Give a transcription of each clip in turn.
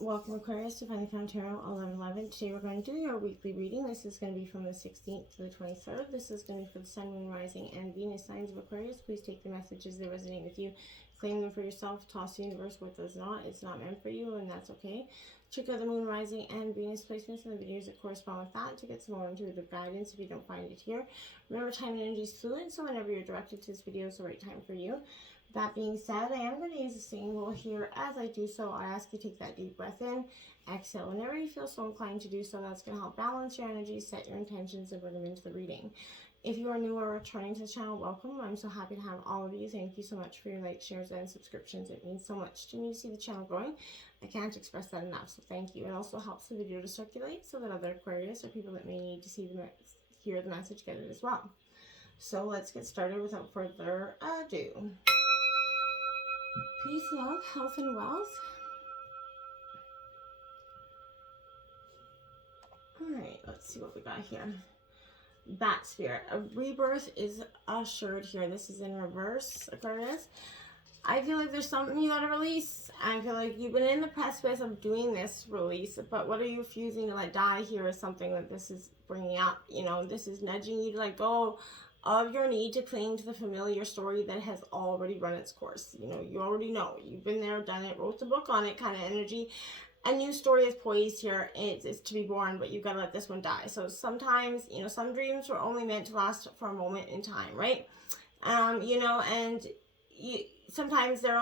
Welcome Aquarius to Find the Crown Tarot 1111. Today we're going to do your weekly reading. This is going to be from the 16th to the 23rd. This is going to be for the Sun, Moon, Rising, and Venus signs of Aquarius. Please take the messages that resonate with you. Claim them for yourself. Toss the universe what does not. It's not meant for you, and that's okay. Check out the Moon, Rising, and Venus placements in the videos that correspond with that to get some more intuitive guidance if you don't find it here. Remember, time and energy is fluid, so whenever you're directed to this video is the right time for you. That being said, I am going to use the singing bowl here. As I do so, I ask you to take that deep breath in, exhale whenever you feel so inclined to do so. That's going to help balance your energy, set your intentions, and bring them into the reading. If you are new or returning to the channel, welcome. I'm so happy to have all of you. Thank you so much for your likes, shares, and subscriptions. It means so much to me to see the channel growing. I can't express that enough, so thank you. It also helps the video to circulate so that other Aquarius or people that may need to hear the message get it as well. So let's get started without further ado. Peace, love, health, and wealth. Alright, let's see what we got here. Bat Spirit. A rebirth is assured here. This is in reverse, Aquarius. I feel like there's something you gotta release. I feel like you've been in the precipice of doing this release, but what are you refusing to let die here is something that this is bringing up. You know, this is nudging you to let go of your need to cling to the familiar story that has already run its course. You know, you already know. You've been there, done it, wrote the book on it kind of energy. A new story is poised here. It's to be born, but you've got to let this one die. So sometimes, you know, some dreams were only meant to last for a moment in time, right? You know, and sometimes they're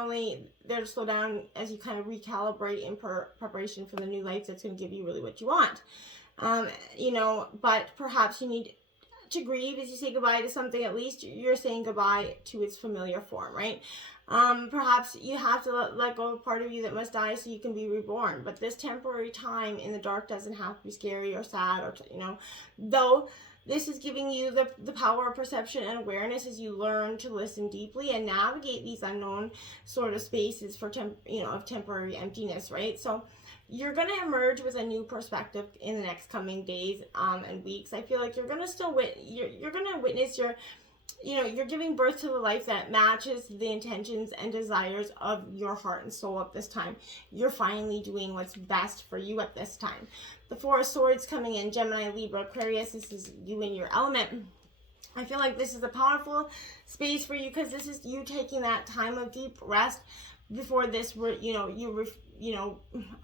there to slow down as you kind of recalibrate in preparation for the new life that's going to give you really what you want. You know, but perhaps you need to grieve as you say goodbye to something. At least you're saying goodbye to its familiar form, right? Perhaps you have to let go of a part of you that must die so you can be reborn. But this temporary time in the dark doesn't have to be scary or sad, or you know, though this is giving you the power of perception and awareness as you learn to listen deeply and navigate these unknown sort of spaces for of temporary emptiness, right? So you're going to emerge with a new perspective in the next coming days and weeks. I feel like you're going to still you're going to witness you're giving birth to the life that matches the intentions and desires of your heart and soul at this time. You're finally doing what's best for you at this time. The Four of Swords coming in, Gemini, Libra, Aquarius, this is you in your element. I feel like this is a powerful space for you because this is you taking that time of deep rest before this,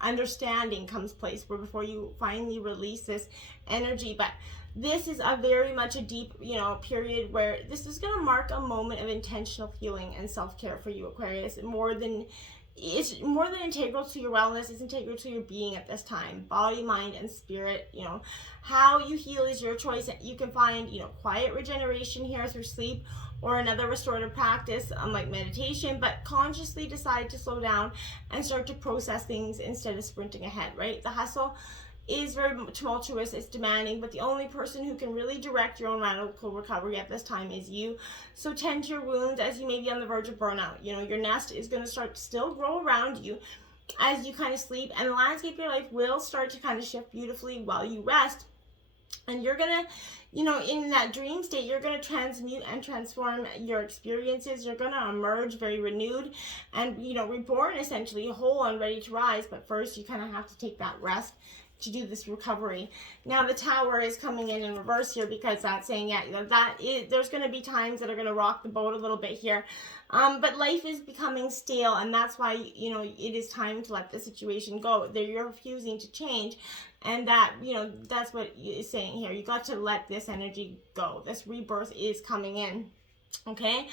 understanding comes place, where before you finally release this energy. But this is a very much a deep, period where this is going to mark a moment of intentional healing and self-care for you, Aquarius. It's more than integral to your wellness. It's integral to your being at this time, body, mind, and spirit. How you heal is your choice. You can find, quiet regeneration here through sleep or another restorative practice, like meditation, but consciously decide to slow down and start to process things instead of sprinting ahead, right? The hustle is very tumultuous, it's demanding, but the only person who can really direct your own radical recovery at this time is you. So tend to your wounds as you may be on the verge of burnout. Your nest is going to start to still grow around you as you kind of sleep, and the landscape of your life will start to kind of shift beautifully while you rest. And you're going to, in that dream state, you're going to transmute and transform your experiences. You're going to emerge very renewed and, reborn, essentially whole and ready to rise. But first, you kind of have to take that rest to do this recovery. Now the Tower is coming in reverse here because that's saying, there's going to be times that are going to rock the boat a little bit here. But life is becoming stale, and that's why, it is time to let the situation go. You're refusing to change. And that, that's what it's saying here. You got to let this energy go. This rebirth is coming in. Okay?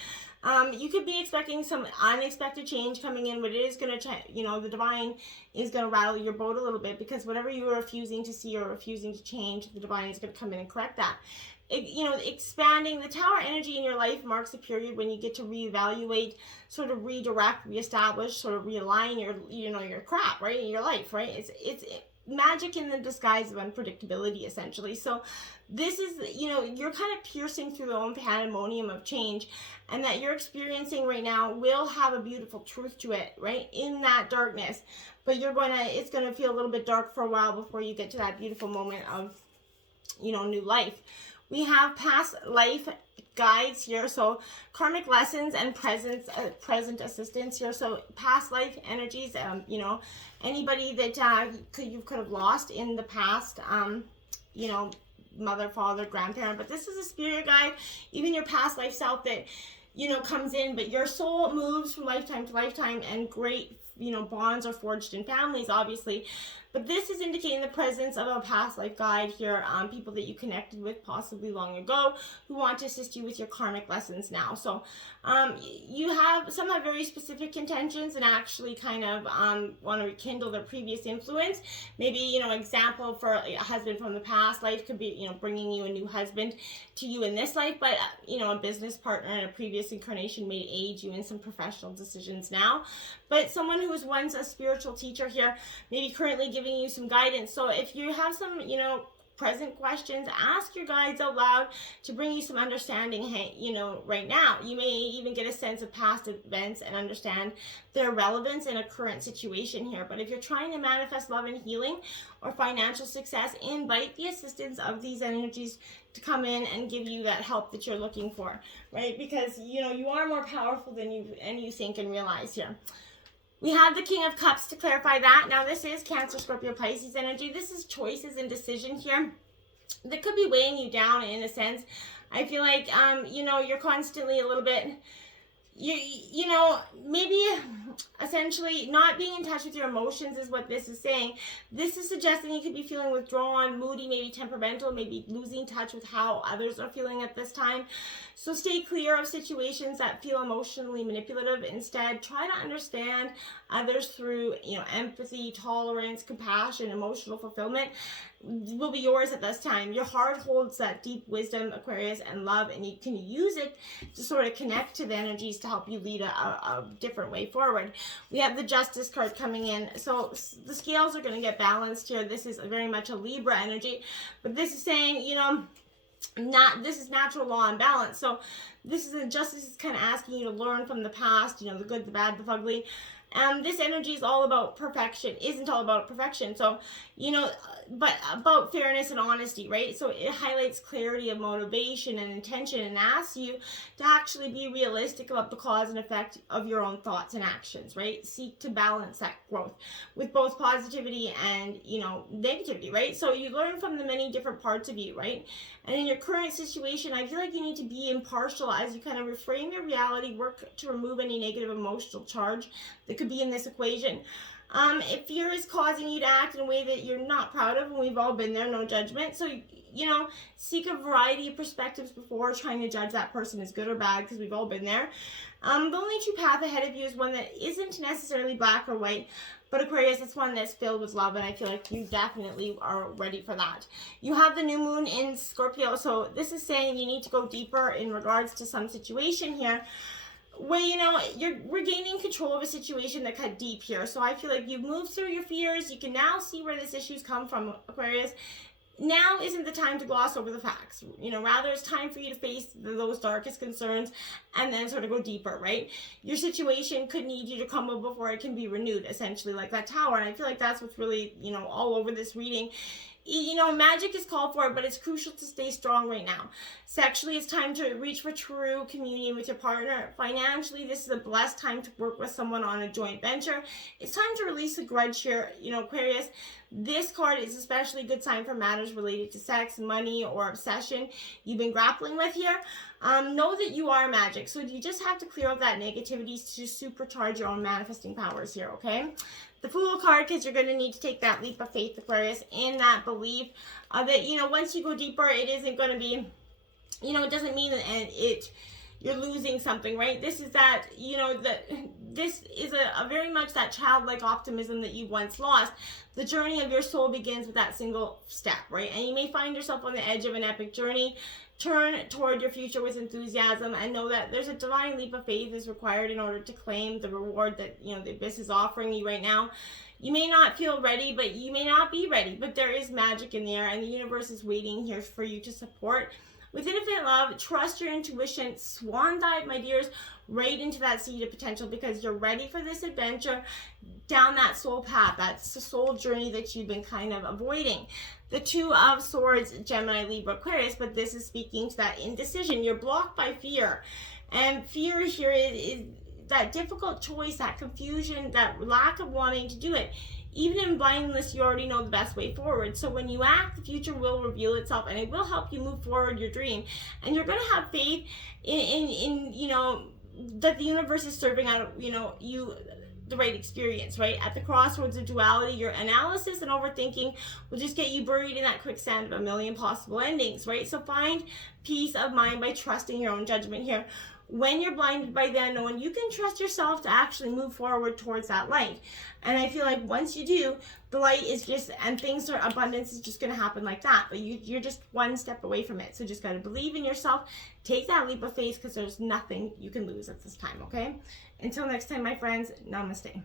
You could be expecting some unexpected change coming in, but it is going to, the divine is going to rattle your boat a little bit, because whatever you are refusing to see or refusing to change, the divine is going to come in and correct that. Expanding the Tower energy in your life marks a period when you get to reevaluate, sort of redirect, reestablish, sort of realign your crap, right, in your life, right? It's magic in the disguise of unpredictability, essentially. So this is, you're kind of piercing through the own pandemonium of change, and that you're experiencing right now will have a beautiful truth to it, right, in that darkness. But it's going to feel a little bit dark for a while before you get to that beautiful moment of, new life. We have past life guides here, so karmic lessons and present assistance here, so past life energies, you know, anybody that you could have lost in the past, you know, mother, father, grandparent, but this is a spirit guide, even your past life self that, you know, comes in, but your soul moves from lifetime to lifetime, and great, you know, bonds are forged in families, obviously. But this is indicating the presence of a past life guide here, people that you connected with possibly long ago who want to assist you with your karmic lessons now. So you have, some have very specific intentions and actually kind of want to rekindle their previous influence. Maybe, you know, example for a husband from the past life could be, you know, bringing you a new husband to you in this life, but, you know, a business partner in a previous incarnation may aid you in some professional decisions now. But someone who was once a spiritual teacher here, maybe currently giving you some guidance. So if you have some, you know, present questions, ask your guides out loud to bring you some understanding. Hey, you know, right now you may even get a sense of past events and understand their relevance in a current situation here. But if you're trying to manifest love and healing or financial success, invite the assistance of these energies to come in and give you that help that you're looking for, right? Because, you know, you are more powerful than you think and realize here. We have the King of Cups to clarify that. Now, this is Cancer, Scorpio, Pisces energy. This is choices and decision here that could be weighing you down in a sense. I feel like, you know, you're constantly a little bit, you know, maybe essentially not being in touch with your emotions is what this is saying. This is suggesting you could be feeling withdrawn, moody, maybe temperamental, maybe losing touch with how others are feeling at this time. So stay clear of situations that feel emotionally manipulative. Instead, try to understand others through, you know, empathy, tolerance, compassion, emotional fulfillment will be yours at this time. Your heart holds that deep wisdom, Aquarius, and love, and you can use it to sort of connect to the energies to help you lead a different way forward. We have the Justice card coming in. So the scales are going to get balanced here. This is very much a Libra energy, but this is saying, you know, this is natural law and balance. So this is a justice is kind of asking you to learn from the past, you know, the good, the bad, the ugly. This energy is all about perfection, isn't all about perfection. So, you know, but about fairness and honesty, right? So it highlights clarity of motivation and intention and asks you to actually be realistic about the cause and effect of your own thoughts and actions, right? Seek to balance that growth with both positivity and, you know, negativity, right? So you learn from the many different parts of you, right? And in your current situation, I feel like you need to be impartial as you kind of reframe your reality, work to remove any negative emotional charge that could be in this equation. If fear is causing you to act in a way that you're not proud of, and we've all been there, no judgment. So, you know, seek a variety of perspectives before trying to judge that person as good or bad, because we've all been there. The only true path ahead of you is one that isn't necessarily black or white, but Aquarius, it's one that's filled with love, and I feel like you definitely are ready for that. You have the new moon in Scorpio, so this is saying you need to go deeper in regards to some situation here, where, you know, you're regaining control of a situation that cut deep here. So I feel like you've moved through your fears. You can now see where this issue's come from, Aquarius. Now isn't the time to gloss over the facts. You know, rather it's time for you to face those darkest concerns and then sort of go deeper, right? Your situation could need you to crumble before it can be renewed, essentially, like that tower. And I feel like that's what's really, you know, all over this reading. You know, magic is called for, but it's crucial to stay strong right now. Sexually, it's time to reach for true communion with your partner. Financially, this is a blessed time to work with someone on a joint venture. It's time to release a grudge here, you know, Aquarius. This card is especially a good sign for matters related to sex, money, or obsession you've been grappling with here. Know that you are magic, so you just have to clear out that negativity to supercharge your own manifesting powers here, okay? The Fool card, because you're going to need to take that leap of faith, Aquarius, in that belief that, you know, once you go deeper, it isn't going to be, you know, it doesn't mean that you're losing something, right? This is that, you know, this is a very much that childlike optimism that you once lost. The journey of your soul begins with that single step, right? And you may find yourself on the edge of an epic journey. Turn toward your future with enthusiasm and know that there's a divine leap of faith is required in order to claim the reward that, you know, the abyss is offering you right now. You may not feel ready, but you may not be ready, but there is magic in the air, and the universe is waiting here for you to support. With infinite love, trust your intuition, swan dive, my dears, right into that seed of potential, because you're ready for this adventure. down that soul path. That's the soul journey that you've been kind of avoiding. The Two of Swords, Gemini, Libra, Aquarius, but this is speaking to that indecision. You're blocked by fear. And fear here is that difficult choice, that confusion, that lack of wanting to do it. Even in blindness, you already know the best way forward. So when you act, the future will reveal itself, and it will help you move forward your dream. And you're going to have faith in you know, that the universe is serving out, you know, you the right experience, right? At the crossroads of duality, your analysis and overthinking will just get you buried in that quicksand of a million possible endings, right? So find peace of mind by trusting your own judgment here. When you're blinded by the unknown, you can trust yourself to actually move forward towards that light. And I feel like once you do, the light is just, and things are, abundance is just going to happen like that. But you're just one step away from it. So just got to believe in yourself. Take that leap of faith, because there's nothing you can lose at this time, okay? Until next time, my friends, namaste.